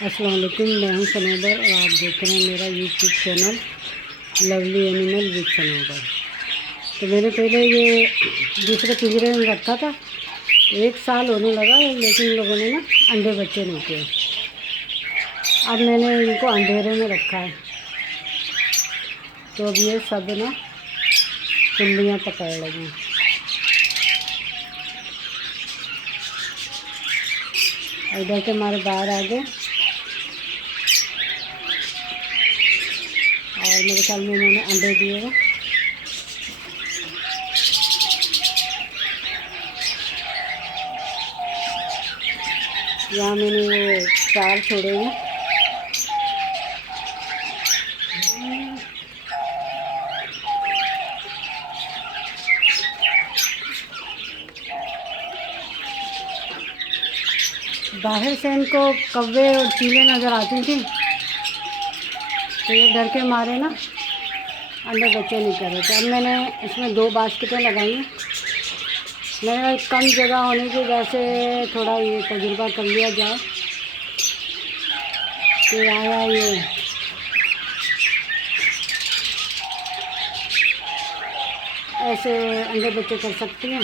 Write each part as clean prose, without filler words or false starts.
अस्सलाम वालेकुम, मैं हूं सनोबर और आप देख रहे हैं मेरा YouTube channel lovely animal with Sanobar. तो मैंने पहले ये दूसरे पिंजरे में रखा था, 1 साल होने लगा, लेकिन इन लोगों ने ना अंडे बच्चे नहीं किए। अब मैंने इनको अंधेरे में रखा है, तो अब ये सब ना कुंडियाँ पकड़ लगी। इधर के हमारे बाहर आ गए और मेरे ख्याल में इन्होंने अंडे दिए हैं। यहाँ मैंने ये 4 छोड़े हैं। बाहर से इनको कौवे और चीलें नज़र आती थी, तो ये डर के मारे ना अंडे बच्चे नहीं कर रहे थे। अब मैंने इसमें 2 बास्केटें लगाई हैं। मैंने कम जगह होने की वजह से थोड़ा ये तजुर्बा कर लिया जाए कि आया ये ऐसे अंडे बच्चे कर सकती हैं।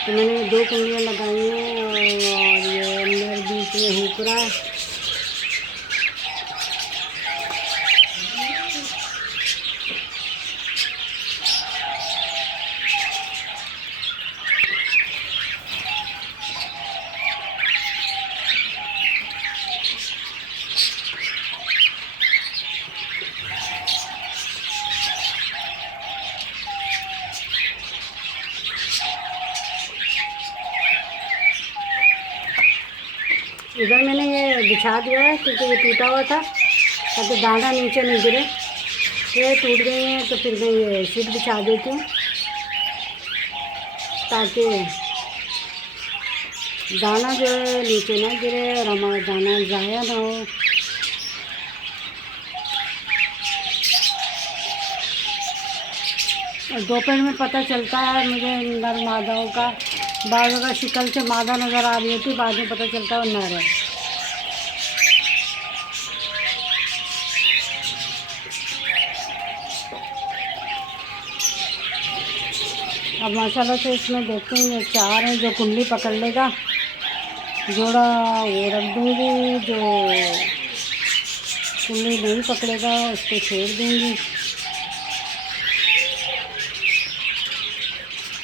तो मैंने 2 कुंडियाँ लगाई हैं और ये अंदर बीच में हुकरा है। इधर मैंने ये बिछा दिया है क्योंकि ये टूटा हुआ था, ताकि दाना नीचे नहीं गिरे। ये टूट गई हैं तो फिर मैं ये शीट बिछा देती हूँ ताकि दाना जो है नीचे ना गिरे और हमारा दाना ज़ाया ना हो। और दोपहर में पता चलता है मुझे नर मादाओं का, बाद अगर शिकल से मादा नज़र आ रही होती, बाद में पता चलता है वो नर है। अब माशाल्लाह से इसमें देखते हैं ये 4 हैं, जो कुंडली पकड़ लेगा जोड़ा वो रख दूँगी, जो कुंडली नहीं पकड़ेगा उसको छोड़ दूँगी।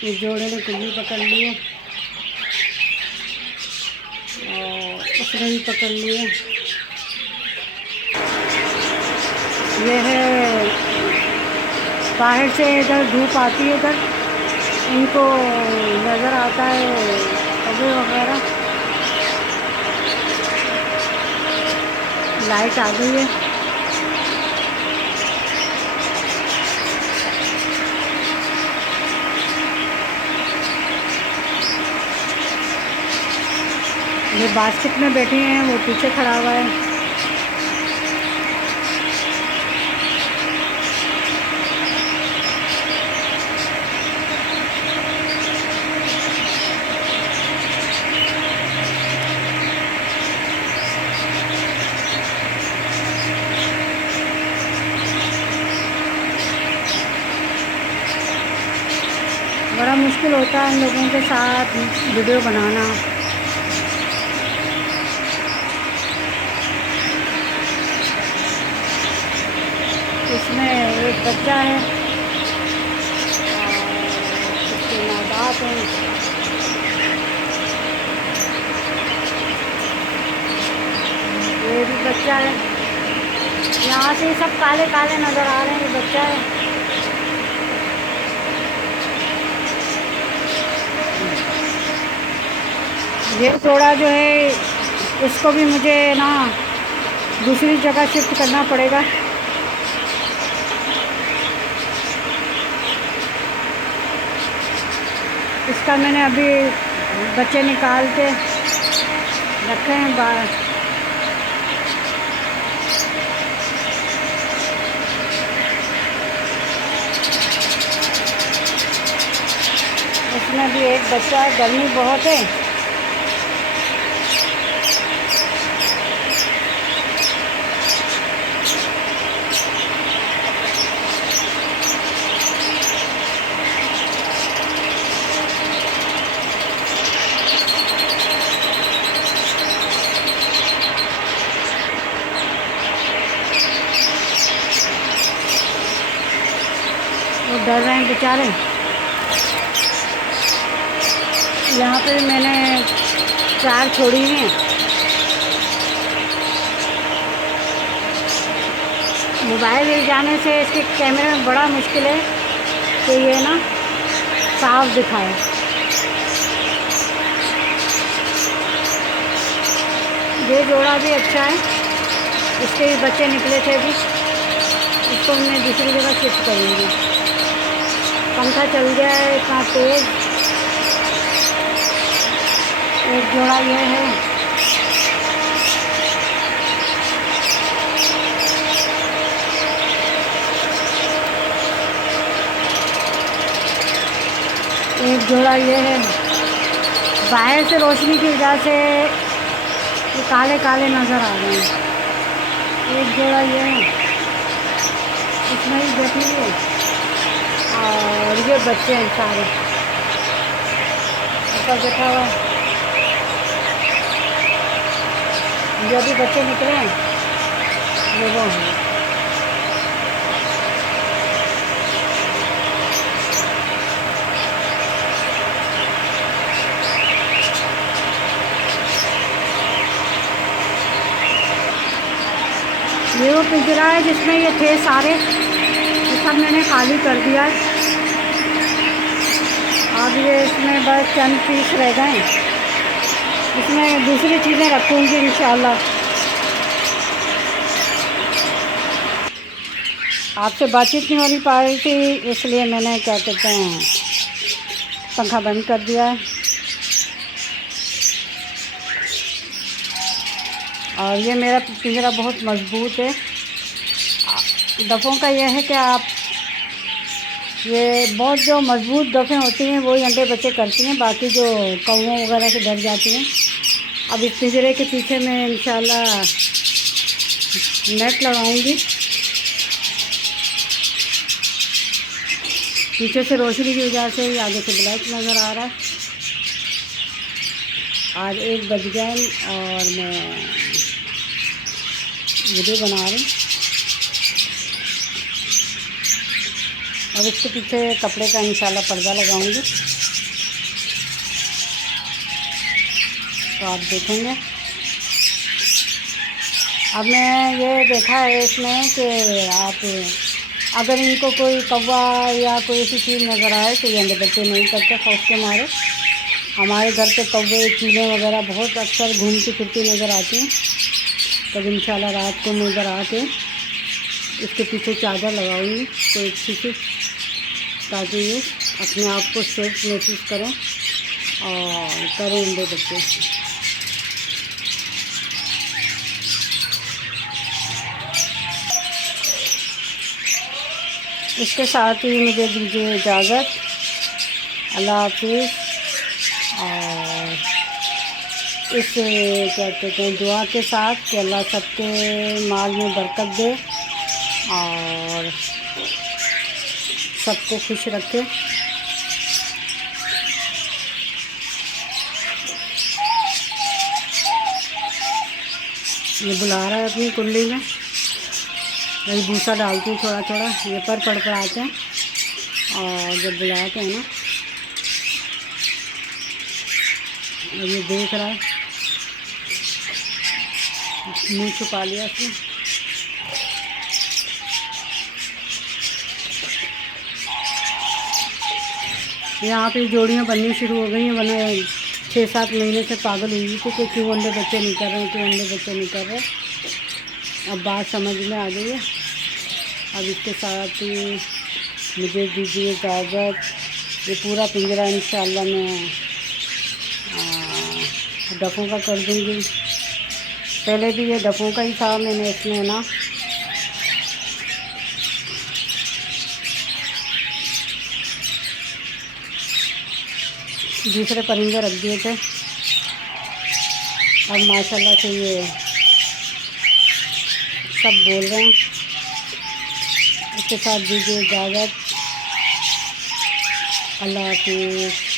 इस जोड़े ने कुंडली पकड़ ली है और उसने भी पकड़ ली है। ये है बाहर से इधर धूप आती है, इधर इनको नज़र आता है कौवे वगैरह। लाइट आ गई है। ये बास्केट में बैठे हैं, वो पीछे खड़ा हुआ है। बड़ा मुश्किल होता है इन लोगों के साथ वीडियो बनाना। इसमें एक बच्चा है और उसके माँ बाप हैं। ये भी बच्चा है। यहाँ से सब काले काले नज़र आ रहे हैं, ये बच्चा है। ये जोड़ा जो है इसको भी मुझे ना दूसरी जगह शिफ्ट करना पड़ेगा। इसका मैंने अभी बच्चे निकाल के रखे हैं बाहर। इसमें भी एक बच्चा है, गर्मी बहुत है। वो डर रहे हैं बेचारे। यहाँ पे मैंने 4 छोड़ी हैं। मोबाइल ले जाने से इसके कैमरे में बड़ा मुश्किल है कि ये ना साफ दिखाए। ये जोड़ा भी अच्छा है, इसके भी बच्चे निकले थे अभी। इसको मैं दूसरी जगह शिफ्ट करूँगी। पंखा चल गया है इतना तेज़। एक जोड़ा ये है, एक जोड़ा ये है। बाहर से रोशनी की वजह से ये काले काले नज़र आ रहे हैं। एक जोड़ा ये है, इसमें ही बैठी है। और ये बच्चे हैं सारे ऊपर बैठा हुआ। जो भी बच्चे निकले हैं वो हैं। ये वो पिंजरा है जिसमें ये थे सारे, ये सब मैंने खाली कर दिया है। अब ये इसमें बस चंद पीस रह गए। इसमें दूसरी चीज़ें रखूँगी इंशाल्लाह। आपसे बातचीत नहीं हो पा रही थी, इसलिए मैंने क्या कहते हैं पंखा बंद कर दिया है। और ये मेरा पिंजरा बहुत मज़बूत है। दफ़ों का यह है कि आप ये बहुत जो मज़बूत दफ़ें होती हैं वही अंडे बच्चे करती हैं, बाकी जो कौवों वगैरह से डर जाती हैं। अब इस पिंजरे के पीछे मैं इंशाल्लाह नेट लगाऊंगी। पीछे से रोशनी की वजह से ही आगे से ब्लैक नज़र आ रहा है। आज 1 बज गए और मैं वीडियो बना रही हूँ। अब इसके पीछे कपड़े का इंशाल्लाह पर्दा लगाऊंगी, तो आप देखेंगे। अब मैं ये देखा है इसमें कि आप अगर इनको कोई कौवा या कोई ऐसी चीज़ नज़र आए तो ये अंडे बच्चे नहीं करते खौफ के मारे। हमारे घर पे कौवे चीलें वगैरह बहुत अक्सर घूमती फिरती नज़र आती हैं। तब इंशाल्लाह रात को मैं इधर आके इसके पीछे चादर लगाऊंगी तो अच्छी सी, ताकि ये अपने आप को सेफ महसूस करें और करें अंडे बच्चे। इसके साथ ही मुझे दीजिए इजाज़त। अल्लाह हाफिज़। और इस क्या कहते हैं दुआ के साथ कि अल्लाह सबके माल में बरकत दे और सबको खुश रखे। ये बुला रहा है अपनी कुंडली में, वही भूसा डालती हूँ थोड़ा थोड़ा, ये पर पड़पड़ाते हैं और जब बुलाते हैं ना ये देख रहा है, मुँह छुपा लिया उसने। यहाँ पे जोड़ियाँ बननी शुरू हो गई हैं, वरना 6-7 महीने से पागल हुई थी कि क्यों अंडे बच्चे नहीं कर रहे, क्यों अंडे बच्चे नहीं कर रहे। अब बात समझ में आ गई है। अब इसके साथ ही मुझे दीजिए इजाज़त। ये पूरा पिंजरा इंशाल्लाह मैं डफों का कर दूँगी। पहले भी ये डफों का ही था, मैंने इसमें ना दूसरे परिंदे रख दिए थे। अब माशाल्लाह से ये सब बोल रहे हैं। इसके साथ दीजिए इजाज़त। अल्लाह हाफिज़।